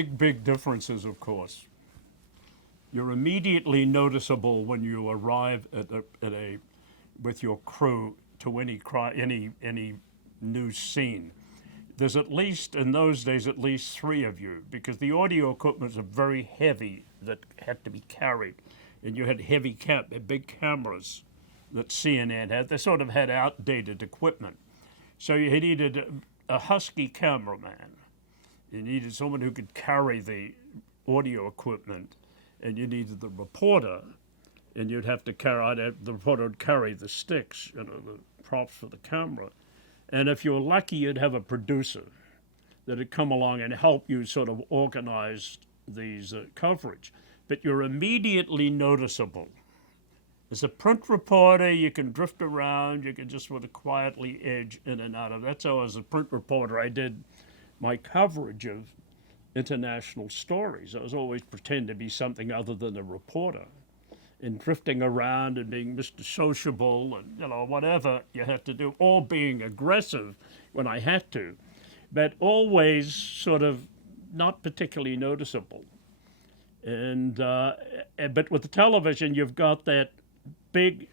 big differences, of course. You're immediately noticeable when you arrive at a with your crew to any new scene. There's at least, in those days, at least three of you, because the audio equipment was very heavy that had to be carried. And you had big cameras that CNN had. They sort of had outdated equipment. So you needed a husky cameraman. You needed someone who could carry the audio equipment, and you needed the reporter, and you'd have to the reporter would carry the sticks, the props for the camera. And if you were lucky, you'd have a producer that had come along and help you sort of organize these coverage. But you're immediately noticeable. As a print reporter, you can drift around, you can just sort of quietly edge in and out of. That's how, as a print reporter, I did my coverage of international stories. I was always pretend to be something other than a reporter, and drifting around and being Mr. Sociable and whatever you had to do, all being aggressive when I had to, but always sort of not particularly noticeable. And but with the television, you've got that big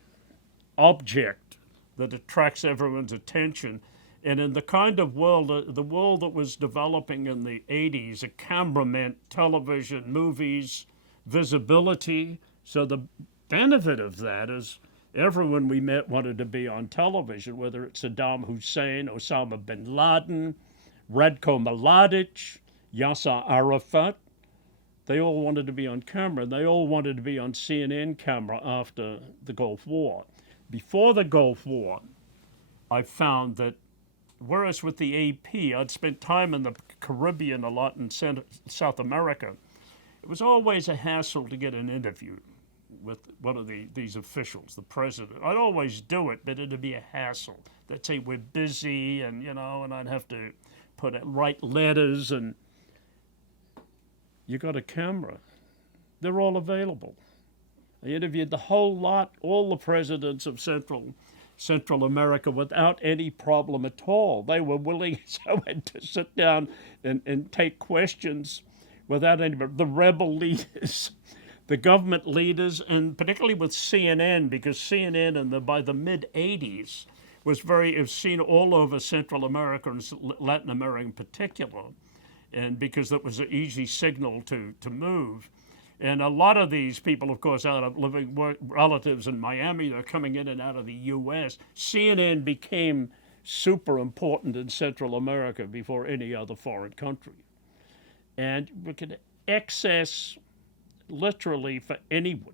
object that attracts everyone's attention. And in the kind of world, the world that was developing in the 80s, a camera meant television, movies, visibility. So the benefit of that is everyone we met wanted to be on television, whether it's Saddam Hussein, Osama bin Laden, Radko Mladic, Yasser Arafat. They all wanted to be on camera, and they all wanted to be on CNN camera after the Gulf War. Before the Gulf War, I found that, whereas with the AP, I'd spent time in the Caribbean a lot in South America, it was always a hassle to get an interview with one of these officials, the president. I'd always do it, but it'd be a hassle. They'd say, we're busy, and and I'd have to write letters, and you got a camera. They're all available. I interviewed the whole lot, all the presidents of Central America without any problem at all. They were willing to sit down and take questions without any, the rebel leaders, the government leaders, and particularly with CNN, because CNN by the mid-'80s was seen all over Central America and Latin America in particular, and because that was an easy signal to move. And a lot of these people, of course, out of relatives in Miami, they're coming in and out of the U.S. CNN became super important in Central America before any other foreign country. And we could access literally for anyone.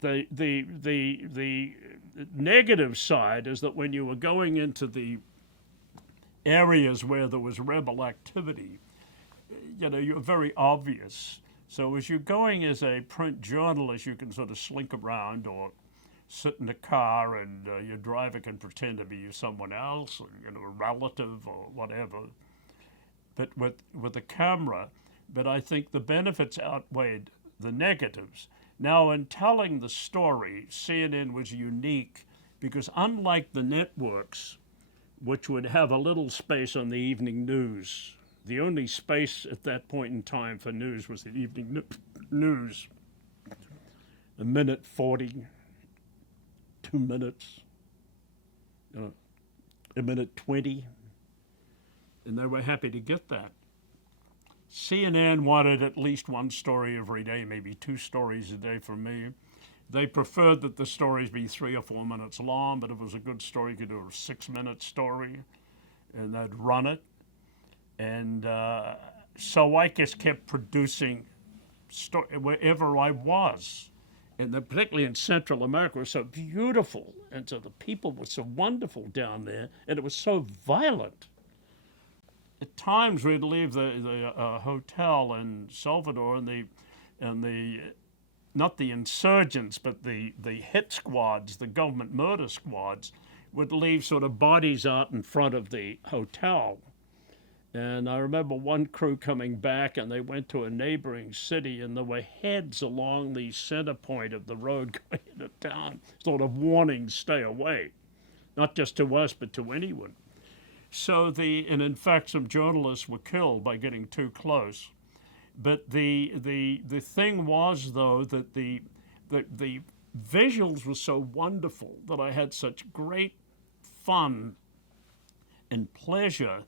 The negative side is that when you were going into the areas where there was rebel activity, you're very obvious. So as you're going as a print journalist, you can sort of slink around or sit in a car, and your driver can pretend to be someone else, or, a relative or whatever. But with a camera, but I think the benefits outweighed the negatives. Now, in telling the story, CNN was unique because, unlike the networks, which would have a little space on the evening news, the only space at that point in time for news was the evening news. A minute 40, 2 minutes, a minute 20, and they were happy to get that. CNN wanted at least one story every day, maybe 2 stories a day from me. They preferred that the stories be 3 or 4 minutes long, but if it was a good story, you could do a 6-minute story, and they'd run it. And so I just kept producing wherever I was. And particularly in Central America, it was so beautiful. And so the people were so wonderful down there, and it was so violent. At times we'd leave the hotel in Salvador, and the not the insurgents, but the hit squads, the government murder squads, would leave sort of bodies out in front of the hotel. And I remember one crew coming back, and they went to a neighboring city, and there were heads along the center point of the road going into town, sort of warning, stay away, not just to us, but to anyone. and in fact, some journalists were killed by getting too close. But the thing was, though, that the visuals were so wonderful that I had such great fun and pleasure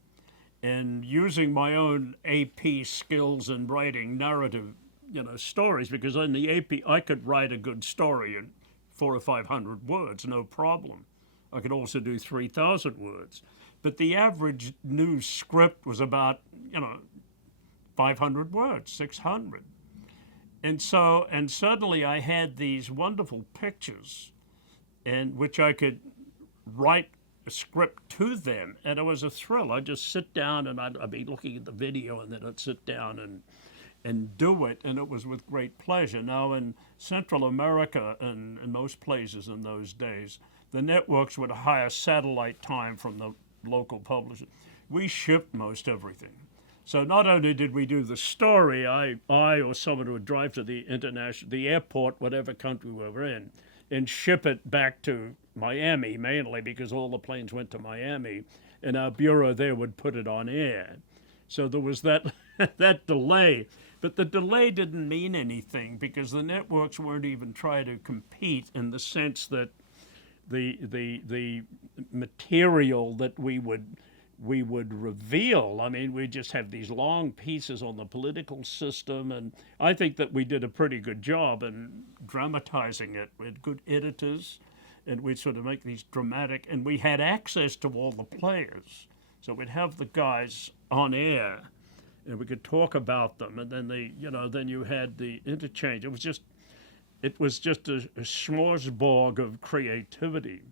in using my own AP skills in writing narrative, stories, because in the AP I could write a good story in 400 or 500 words, no problem. I could also do 3,000 words. But the average news script was about, 500 words, 600. And suddenly I had these wonderful pictures, and which I could write a script to them, and it was a thrill. I'd just sit down and I'd be looking at the video, and then I'd sit down and do it, and it was with great pleasure. Now, in Central America and in most places in those days, the networks would hire satellite time from the local publishers. We shipped most everything. So not only did we do the story, I or someone would drive to the airport, whatever country we were in, and ship it back to Miami, mainly because all the planes went to Miami, and our bureau there would put it on air. So there was that that delay. But the delay didn't mean anything because the networks weren't even trying to compete in the sense that the material that we would reveal. I mean, we just have these long pieces on the political system, and I think that we did a pretty good job in dramatizing it. We had good editors, and we'd sort of make these dramatic, and we had access to all the players. So we'd have the guys on air, and we could talk about them, and then then you had the interchange. It was just a smorgasbord of creativity.